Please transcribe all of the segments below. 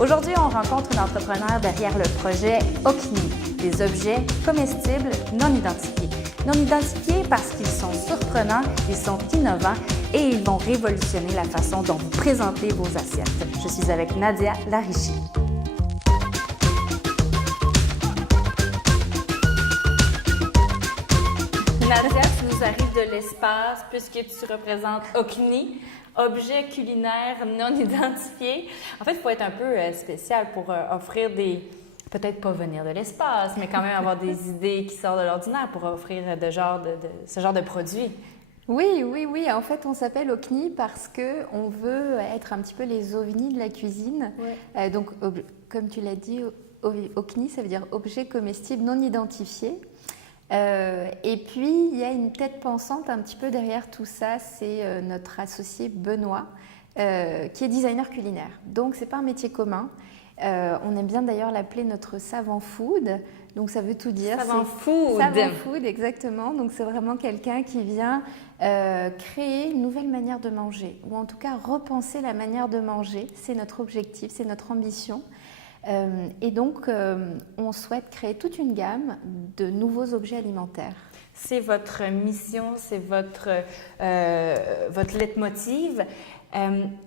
Aujourd'hui, on rencontre une entrepreneur derrière le projet Okni, des objets comestibles non identifiés. Non identifiés parce qu'ils sont surprenants, ils sont innovants et ils vont révolutionner la façon dont vous présentez vos assiettes. Je suis avec Nadia Larichi. Nadia, tu nous arrives de l'espace puisque tu représentes Okni, objet culinaire non identifié. En fait, il faut être un peu spécial pour offrir des... Peut-être pas venir de l'espace, mais quand même avoir des idées qui sortent de l'ordinaire pour offrir ce genre de produit. Oui. En fait, on s'appelle Okni parce qu'on veut être un petit peu les ovnis de la cuisine. Ouais. Comme tu l'as dit, Okni, ça veut dire objet comestible non identifié. Et puis, il y a une tête pensante un petit peu derrière tout ça, c'est notre associé Benoît, qui est designer culinaire. Donc, ce n'est pas un métier commun. On aime bien d'ailleurs l'appeler notre savant food. Donc, ça veut tout dire. Savant food. Savant food, exactement. Donc, c'est vraiment quelqu'un qui vient créer une nouvelle manière de manger, ou en tout cas repenser la manière de manger. C'est notre objectif, c'est notre ambition. Et donc, on souhaite créer toute une gamme de nouveaux objets alimentaires. C'est votre mission, c'est votre leitmotiv.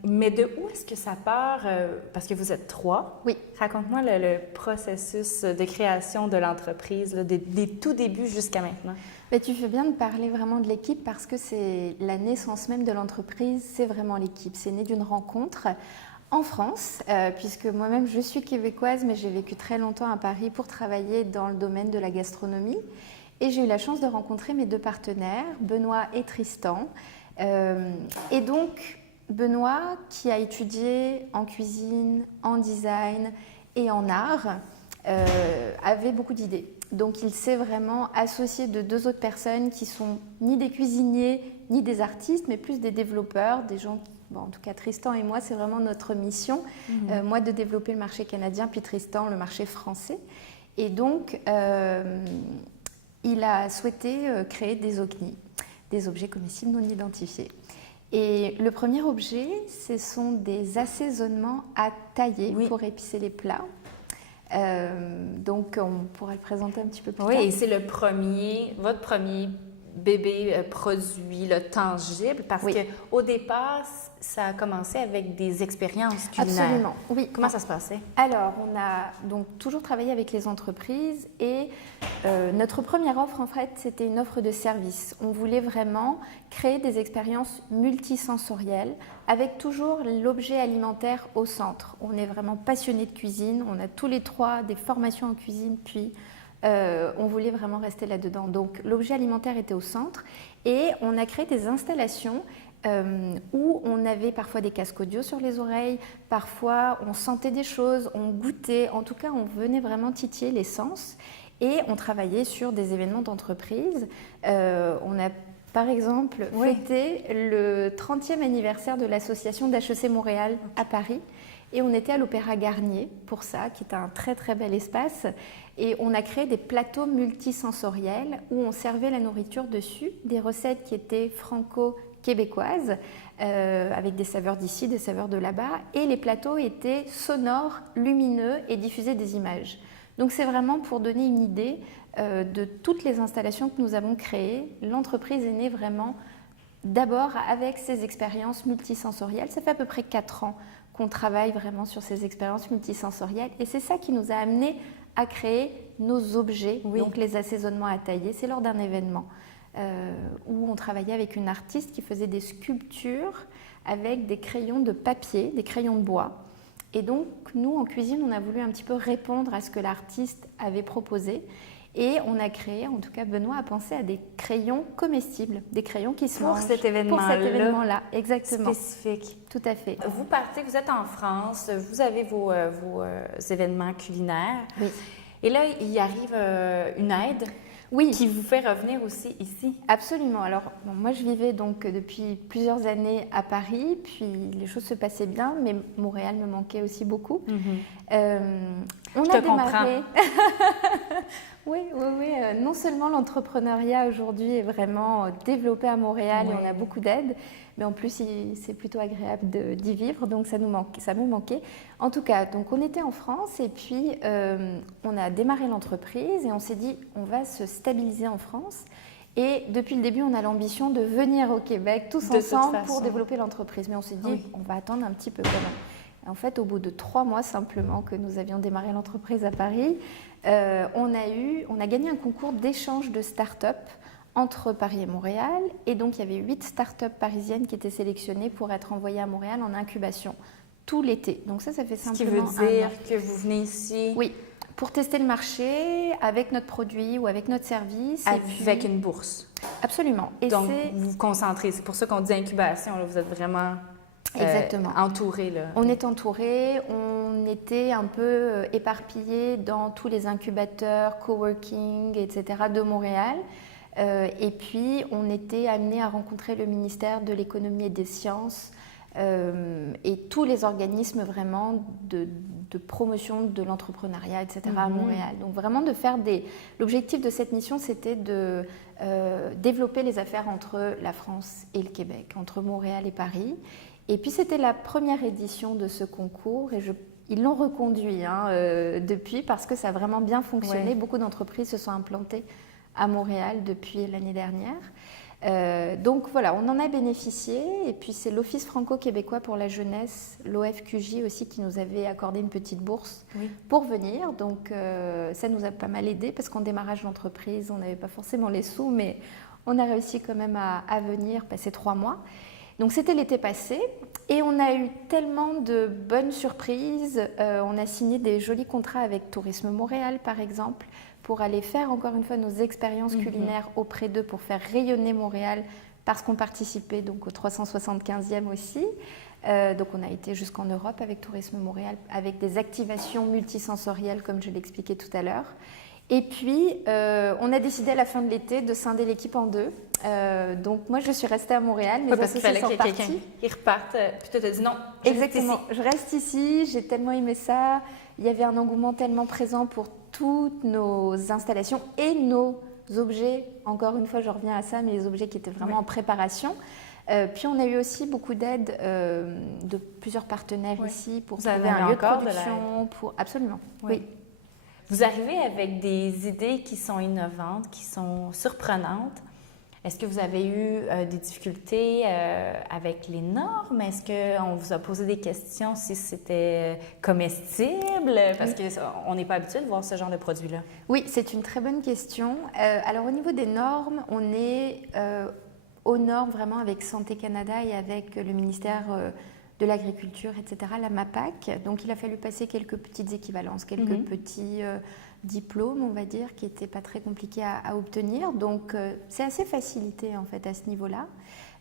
Mais de où est-ce que ça part? Parce que vous êtes 3. Oui. Raconte-moi le processus de création de l'entreprise, là, des tout débuts jusqu'à maintenant. Mais tu fais bien de parler vraiment de l'équipe parce que c'est la naissance même de l'entreprise, c'est vraiment l'équipe. C'est né d'une rencontre en France, puisque moi-même je suis québécoise, mais j'ai vécu très longtemps à Paris pour travailler dans le domaine de la gastronomie. Et j'ai eu la chance de rencontrer mes deux partenaires, Benoît et Tristan. Et donc, Benoît, qui a étudié en cuisine, en design et en art, avait beaucoup d'idées. Donc, il s'est vraiment associé de deux autres personnes qui sont ni des cuisiniers, ni des artistes, mais plus des développeurs, des gens qui... Bon, en tout cas, Tristan et moi, c'est vraiment notre mission. Moi, de développer le marché canadien, puis Tristan, le marché français. Et donc, il a souhaité créer des Okni, des objets comestibles non identifiés. Et le premier objet, ce sont des assaisonnements à tailler pour épicer les plats. Donc, on pourra le présenter un petit peu plus tard. Oui, et c'est votre premier bébé produit, le tangible, parce qu'au départ, ça a commencé avec des expériences culinaires. Absolument, oui. Comment ça se passait? Alors, on a donc toujours travaillé avec les entreprises et notre première offre, en fait, c'était une offre de service. On voulait vraiment créer des expériences multisensorielles avec toujours l'objet alimentaire au centre. On est vraiment passionnés de cuisine, on a tous les trois des formations en cuisine, puis on voulait vraiment rester là-dedans. Donc l'objet alimentaire était au centre et on a créé des installations où on avait parfois des casques audio sur les oreilles, parfois on sentait des choses, on goûtait, en tout cas on venait vraiment titiller les sens et on travaillait sur des événements d'entreprise. On a par exemple fêté le 30e anniversaire de l'association d'HEC Montréal à Paris. Et on était à l'Opéra Garnier pour ça, qui est un très très bel espace. Et on a créé des plateaux multisensoriels où on servait la nourriture dessus, des recettes qui étaient franco-québécoises, avec des saveurs d'ici, des saveurs de là-bas. Et les plateaux étaient sonores, lumineux et diffusaient des images. Donc c'est vraiment pour donner une idée de toutes les installations que nous avons créées. L'entreprise est née vraiment d'abord avec ces expériences multisensorielles. Ça fait à peu près 4 ans qu'on travaille vraiment sur ces expériences multisensorielles et c'est ça qui nous a amené à créer nos objets, donc les assaisonnements à tailler. C'est lors d'un événement où on travaillait avec une artiste qui faisait des sculptures avec des crayons de papier, des crayons de bois. Et donc nous en cuisine, on a voulu un petit peu répondre à ce que l'artiste avait proposé. Et on a créé, en tout cas Benoît a pensé à des crayons comestibles, des crayons qui se mangent. Pour cet événement-là, exactement. Spécifique. Tout à fait. Vous êtes en France, vous avez vos événements culinaires. Oui. Et là, il arrive une aide qui vous fait revenir aussi ici. Absolument. Alors, moi, je vivais donc depuis plusieurs années à Paris, puis les choses se passaient bien, mais Montréal me manquait aussi beaucoup. On Je a te comprends. démarré. Oui. Non seulement l'entrepreneuriat aujourd'hui est vraiment développé à Montréal et on a beaucoup d'aide, mais en plus c'est plutôt agréable d'y vivre, donc ça nous manquait. En tout cas, donc on était en France et puis on a démarré l'entreprise et on s'est dit on va se stabiliser en France. Et depuis le début, on a l'ambition de venir au Québec tous ensemble pour développer l'entreprise. Mais on s'est dit on va attendre un petit peu quand même. En fait, au bout de 3 mois simplement que nous avions démarré l'entreprise à Paris, on a gagné un concours d'échange de start-up entre Paris et Montréal. Et donc, il y avait 8 start-up parisiennes qui étaient sélectionnées pour être envoyées à Montréal en incubation tout l'été. Donc ça fait simplement ce qui veut dire que vous venez ici... Oui, pour tester le marché avec notre produit ou avec notre service. Avec une bourse. Absolument. Et donc, vous vous concentrez. C'est pour ça qu'on dit incubation. Là, vous êtes vraiment... Exactement. Entouré, là. On est entouré, on était un peu éparpillés dans tous les incubateurs, coworking, etc. de Montréal. Et puis, on était amenés à rencontrer le ministère de l'économie et des sciences et tous les organismes vraiment de promotion de l'entrepreneuriat, etc. à Montréal. Donc, vraiment de faire L'objectif de cette mission, c'était de développer les affaires entre la France et le Québec, entre Montréal et Paris. Et puis c'était la première édition de ce concours et ils l'ont reconduit depuis parce que ça a vraiment bien fonctionné. Ouais. Beaucoup d'entreprises se sont implantées à Montréal depuis l'année dernière. Donc voilà, on en a bénéficié. Et puis c'est l'Office franco-québécois pour la jeunesse, l'OFQJ aussi, qui nous avait accordé une petite bourse pour venir. Donc ça nous a pas mal aidé parce qu'en démarrage d'entreprise, on n'avait pas forcément les sous, mais on a réussi quand même à venir passer 3 mois. Donc c'était l'été passé et on a eu tellement de bonnes surprises. On a signé des jolis contrats avec Tourisme Montréal par exemple pour aller faire encore une fois nos expériences culinaires auprès d'eux pour faire rayonner Montréal parce qu'on participait donc au 375e aussi. Donc on a été jusqu'en Europe avec Tourisme Montréal avec des activations multisensorielles comme je l'expliquais tout à l'heure. Et puis, on a décidé à la fin de l'été de scinder l'équipe en 2. Donc, moi, je suis restée à Montréal, mes associés sont partis. Ils repartent, puis toi, tu as dit non, exactement. Je reste ici, j'ai tellement aimé ça. Il y avait un engouement tellement présent pour toutes nos installations et nos objets. Encore une fois, je reviens à ça, mais les objets qui étaient vraiment en préparation. Puis, on a eu aussi beaucoup d'aide de plusieurs partenaires ici pour trouver un lieu de production. Absolument, oui. Vous arrivez avec des idées qui sont innovantes, qui sont surprenantes. Est-ce que vous avez eu des difficultés avec les normes? Est-ce qu'on vous a posé des questions si c'était comestible? Parce qu'on n'est pas habitué de voir ce genre de produit-là. Oui, c'est une très bonne question. Alors, au niveau des normes, on est aux normes vraiment avec Santé Canada et avec le ministère de l'Agriculture, etc., la MAPAC. Donc, il a fallu passer quelques petites équivalences, quelques petits diplômes, on va dire, qui n'étaient pas très compliqués à obtenir. Donc, c'est assez facilité, en fait, à ce niveau-là.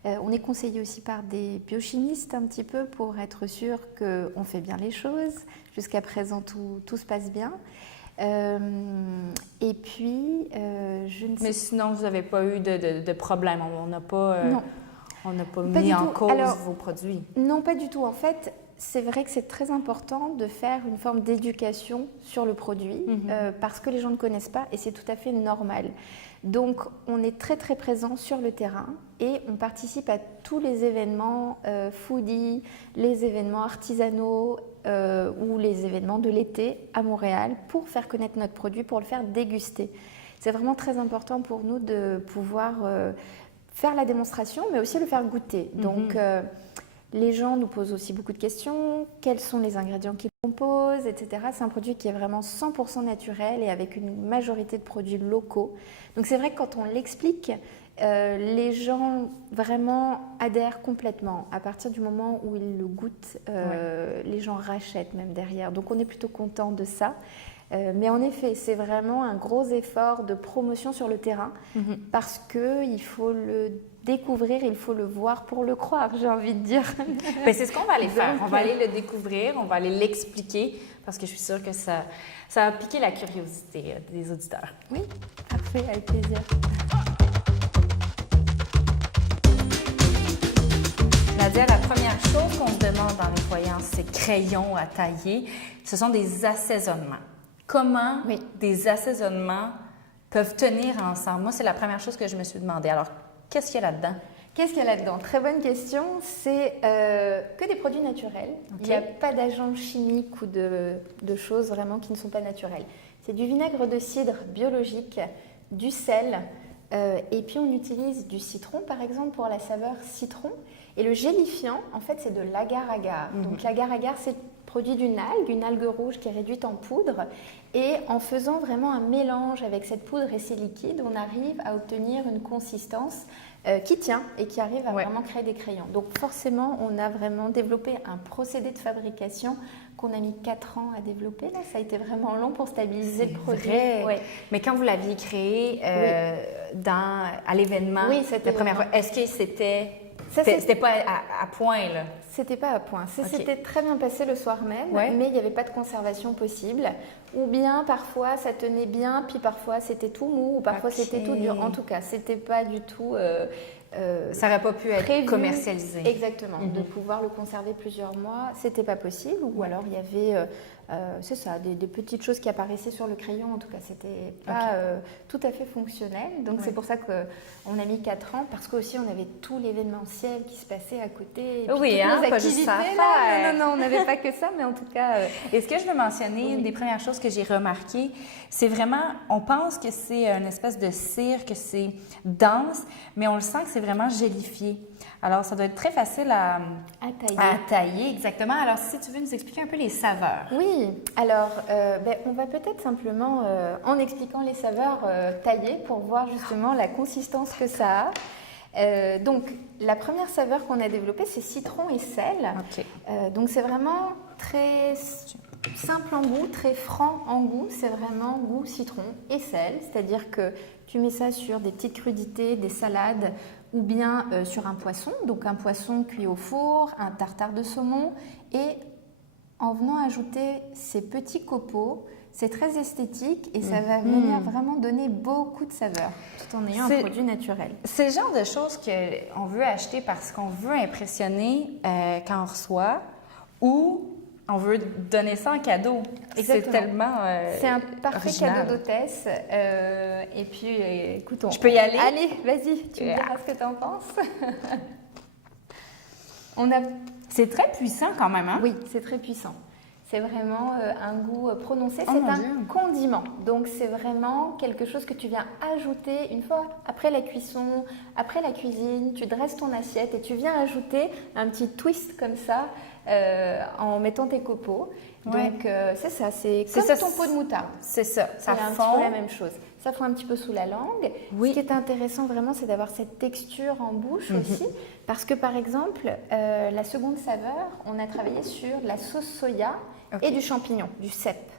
On est conseillé aussi par des biochimistes un petit peu pour être sûr qu'on fait bien les choses. Jusqu'à présent, tout se passe bien. Et puis, je ne sais pas... Mais sinon, vous n'avez pas eu de problème? On n'a pas... Non. On n'a pas mis en cause vos produits? Non, pas du tout. En fait, c'est vrai que c'est très important de faire une forme d'éducation sur le produit parce que les gens ne connaissent pas et c'est tout à fait normal. Donc, on est très, très présent sur le terrain et on participe à tous les événements foodie, les événements artisanaux ou les événements de l'été à Montréal pour faire connaître notre produit, pour le faire déguster. C'est vraiment très important pour nous de pouvoir... faire la démonstration, mais aussi le faire goûter. Donc, les gens nous posent aussi beaucoup de questions. Quels sont les ingrédients qu'ils composent, etc. C'est un produit qui est vraiment 100% naturel et avec une majorité de produits locaux. Donc, c'est vrai que quand on l'explique, les gens vraiment adhèrent complètement. À partir du moment où ils le goûtent, les gens rachètent même derrière. Donc, on est plutôt content de ça. Mais en effet, c'est vraiment un gros effort de promotion sur le terrain parce qu'il faut le découvrir, il faut le voir pour le croire, j'ai envie de dire. Bien, c'est ce qu'on va aller faire. On va aller le découvrir, on va aller l'expliquer parce que je suis sûre que ça a piqué la curiosité des auditeurs. Oui, parfait, avec plaisir. Nadia, la première chose qu'on se demande en nettoyant ces crayons à tailler, ce sont des assaisonnements. comment Oui. des assaisonnements peuvent tenir ensemble. Moi, c'est la première chose que je me suis demandé. Alors, qu'est-ce qu'il y a là-dedans? Qu'est-ce qu'il y a là-dedans? Très bonne question. C'est que des produits naturels. Il n'y a pas d'agents chimiques ou de choses vraiment qui ne sont pas naturelles. C'est du vinaigre de cidre biologique, du sel, et puis on utilise du citron par exemple pour la saveur citron. Et le gélifiant, en fait, c'est de l'agar-agar. Donc l'agar-agar, c'est produit d'une une algue rouge qui est réduite en poudre. Et en faisant vraiment un mélange avec cette poudre et ces liquides, on arrive à obtenir une consistance qui tient et qui arrive à vraiment créer des crayons. Donc forcément, on a vraiment développé un procédé de fabrication qu'on a mis 4 ans à développer. Là, ça a été vraiment long pour stabiliser le produit. Vrai. Ouais. Mais quand vous l'aviez créé à l'événement, oui, c'était première fois, est-ce que c'était pas à point, là? C'était pas à point. Ça s'était très bien passé le soir même, mais il n'y avait pas de conservation possible. Ou bien parfois ça tenait bien, puis parfois c'était tout mou, ou parfois c'était tout dur. En tout cas, c'était pas du tout. Ça n'aurait pas pu être prévu, commercialisé. Exactement. De pouvoir le conserver plusieurs mois, c'était pas possible. Ou alors il y avait, c'est ça, des petites choses qui apparaissaient sur le crayon. En tout cas, c'était pas tout à fait fonctionnel. Donc c'est pour ça qu'on a mis 4 ans, parce qu'aussi on avait tout l'événementiel qui se passait à côté. Et oui, toutes nos pas juste activités ça. là. Non, on n'avait pas que ça, mais en tout cas. Et ce que je veux mentionner, une des premières choses que j'ai remarquées, c'est vraiment, on pense que c'est une espèce de cire, que c'est dense, mais on le sent que c'est vraiment gélifié. Alors, ça doit être très facile à tailler. Exactement. Alors, si tu veux nous expliquer un peu les saveurs. Oui, alors on va peut-être simplement, en expliquant les saveurs, tailler pour voir justement la consistance que ça a. Donc, la première saveur qu'on a développée, c'est citron et sel. Donc, c'est vraiment très simple en goût, très franc en goût. C'est vraiment goût citron et sel. C'est-à-dire que tu mets ça sur des petites crudités, des salades, ou bien sur un poisson. Donc, un poisson cuit au four, un tartare de saumon. Et en venant ajouter ces petits copeaux, c'est très esthétique et ça va venir vraiment donner beaucoup de saveur, tout en ayant un produit naturel. C'est le genre de choses qu'on veut acheter parce qu'on veut impressionner quand on reçoit, ou on veut donner ça en cadeau. Exactement. C'est tellement c'est un parfait original. cadeau d'hôtesse. Et puis, écoute, je peux y aller? Allez, vas-y, tu me diras ce que tu en penses. C'est très puissant quand même, hein? Oui, c'est très puissant. C'est vraiment un goût prononcé. C'est un condiment. Donc, c'est vraiment quelque chose que tu viens ajouter une fois après la cuisson, après la cuisine. Tu dresses ton assiette et tu viens ajouter un petit twist comme ça en mettant tes copeaux. Donc, c'est ça. C'est comme ton pot de moutarde. C'est ça. Ça fond. C'est un petit peu la même chose. Ça fond un petit peu sous la langue. Ce qui est intéressant vraiment, c'est d'avoir cette texture en bouche aussi. Parce que, par exemple, la seconde saveur, on a travaillé sur la sauce soya et du champignon, du cèpe.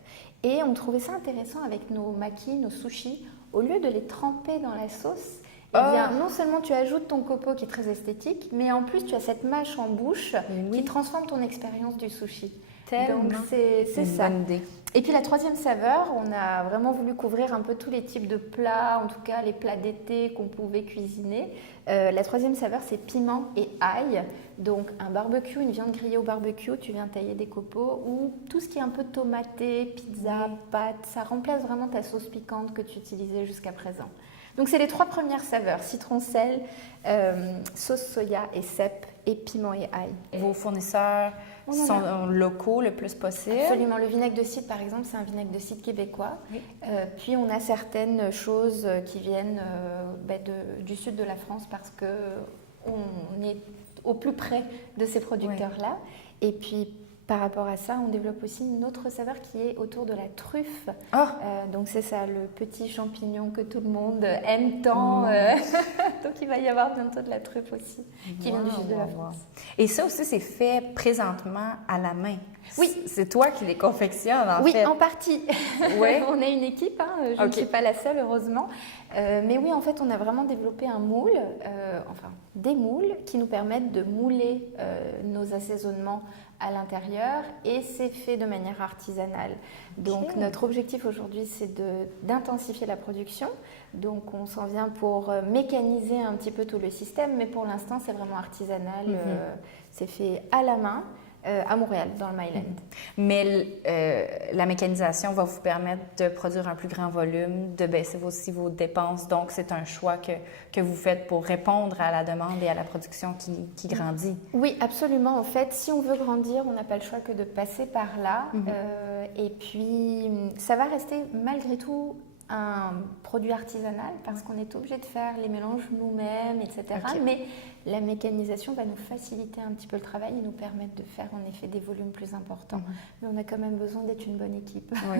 Et on trouvait ça intéressant avec nos makis, nos sushis. Au lieu de les tremper dans la sauce, eh bien, non seulement tu ajoutes ton copeau qui est très esthétique, mais en plus tu as cette mâche en bouche qui transforme ton expérience du sushi. Donc c'est ça. Bonne idée. Et puis la troisième saveur, on a vraiment voulu couvrir un peu tous les types de plats, en tout cas les plats d'été qu'on pouvait cuisiner. La troisième saveur, c'est piment et ail. Donc un barbecue, une viande grillée au barbecue, tu viens tailler des copeaux, ou tout ce qui est un peu tomaté, pizza, pâtes, ça remplace vraiment ta sauce piquante que tu utilisais jusqu'à présent. Donc c'est les 3 premières saveurs, citron, sel, sauce soya et cèpe, et piment et ail. Vos fournisseurs sont locaux le plus possible? Absolument. Le vinaigre de cidre, par exemple, c'est un vinaigre de cidre québécois. Puis on a certaines choses qui viennent du sud de la France parce qu'on est au plus près de ces producteurs-là. Et puis par rapport à ça, on développe aussi une autre saveur qui est autour de la truffe. Donc c'est ça, le petit champignon que tout le monde aime tant. Donc il va y avoir bientôt de la truffe aussi, qui vient du sud de la France. Et ça aussi, c'est fait présentement à la main. Oui. C'est toi qui les confectionnes, en fait. Oui, en partie. On a une équipe, je ne suis pas la seule, heureusement. Mais oui, en fait, on a vraiment développé un moule, des moules qui nous permettent de mouler nos assaisonnements à l'intérieur, et c'est fait de manière artisanale. Donc notre objectif aujourd'hui, c'est d'intensifier la production. Donc on s'en vient pour mécaniser un petit peu tout le système, mais pour l'instant c'est vraiment artisanal. C'est fait à la main à Montréal, dans le Myland. Mais la mécanisation va vous permettre de produire un plus grand volume, de baisser aussi vos dépenses. Donc, c'est un choix que vous faites pour répondre à la demande et à la production qui grandit. Oui, absolument. En fait, si on veut grandir, on n'a pas le choix que de passer par là. Et puis, ça va rester malgré tout un produit artisanal parce qu'on est obligé de faire les mélanges nous-mêmes, etc. Okay. Mais la mécanisation va nous faciliter un petit peu le travail et nous permettre de faire en effet des volumes plus importants. Mais on a quand même besoin d'être une bonne équipe. Oui.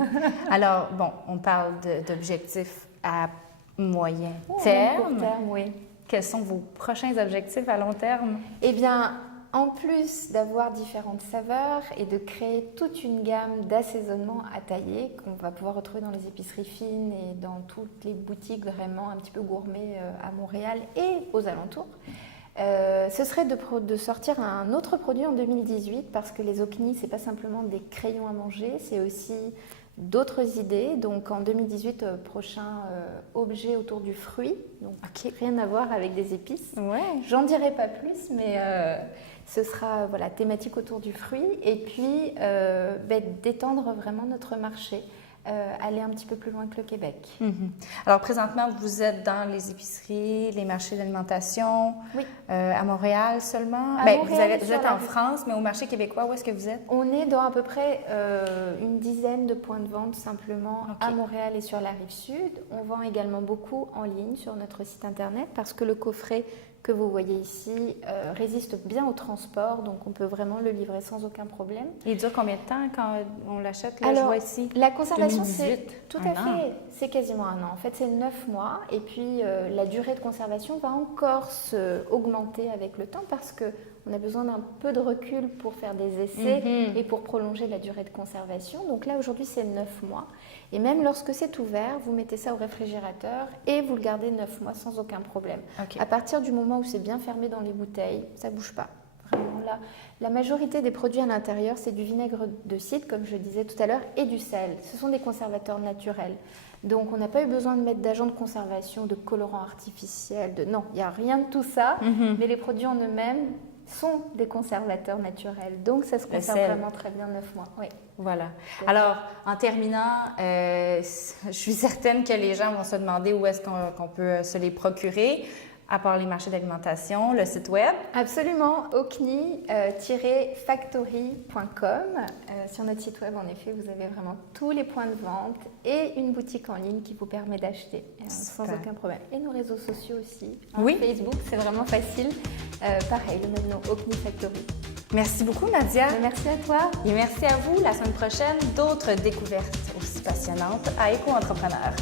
Alors, bon, on parle d'objectifs à moyen terme. Court terme, oui. Quels sont vos prochains objectifs à long terme? Eh bien, en plus d'avoir différentes saveurs et de créer toute une gamme d'assaisonnements à tailler qu'on va pouvoir retrouver dans les épiceries fines et dans toutes les boutiques vraiment un petit peu gourmets à Montréal et aux alentours, ce serait de sortir un autre produit en 2018 parce que les Okni, c'est pas simplement des crayons à manger, c'est aussi d'autres idées. Donc en 2018, prochain objet autour du fruit, donc rien à voir avec des épices. Ouais. J'en dirai pas plus, mais ce sera thématique autour du fruit et puis d'étendre vraiment notre marché. Aller un petit peu plus loin que le Québec. Alors, présentement, vous êtes dans les épiceries, les marchés d'alimentation, oui. À Montréal seulement? Montréal, vous êtes en France, mais au marché québécois, où est-ce que vous êtes? On est dans à peu près une dizaine de points de vente simplement à Montréal et sur la rive sud. On vend également beaucoup en ligne sur notre site internet parce que le coffret que vous voyez ici résiste bien au transport, donc on peut vraiment le livrer sans aucun problème. Il dure combien de temps quand on l'achète? Alors, je vois ici. La conservation, 2018, c'est tout à fait, c'est quasiment un an. En fait, c'est 9 mois et puis la durée de conservation va encore augmenter avec le temps parce qu'on a besoin d'un peu de recul pour faire des essais et pour prolonger la durée de conservation. Donc là, aujourd'hui, c'est 9 mois. Et même lorsque c'est ouvert, vous mettez ça au réfrigérateur et vous le gardez 9 mois sans aucun problème. À partir du moment où c'est bien fermé dans les bouteilles, ça ne bouge pas. Vraiment, là, la majorité des produits à l'intérieur, c'est du vinaigre de cidre, comme je disais tout à l'heure, et du sel. Ce sont des conservateurs naturels. Donc, on n'a pas eu besoin de mettre d'agents de conservation, de colorants artificiels. Non, il n'y a rien de tout ça. Mais les produits en eux-mêmes sont des conservateurs naturels. Donc, ça se conserve vraiment très bien 9 mois. Oui. Voilà. Alors, en terminant, je suis certaine que les gens vont se demander où est-ce qu'on peut se les procurer, à part les marchés d'alimentation, le site web. Absolument, okni-factory.com. Sur notre site web, en effet, vous avez vraiment tous les points de vente et une boutique en ligne qui vous permet d'acheter sans aucun problème. Et nos réseaux sociaux aussi. Oui. Facebook, c'est vraiment facile. Pareil, le même nom, Okni Factory. Merci beaucoup, Nadia. Merci à toi. Et merci à vous. La semaine prochaine, d'autres découvertes aussi passionnantes à Éco-Entrepreneur.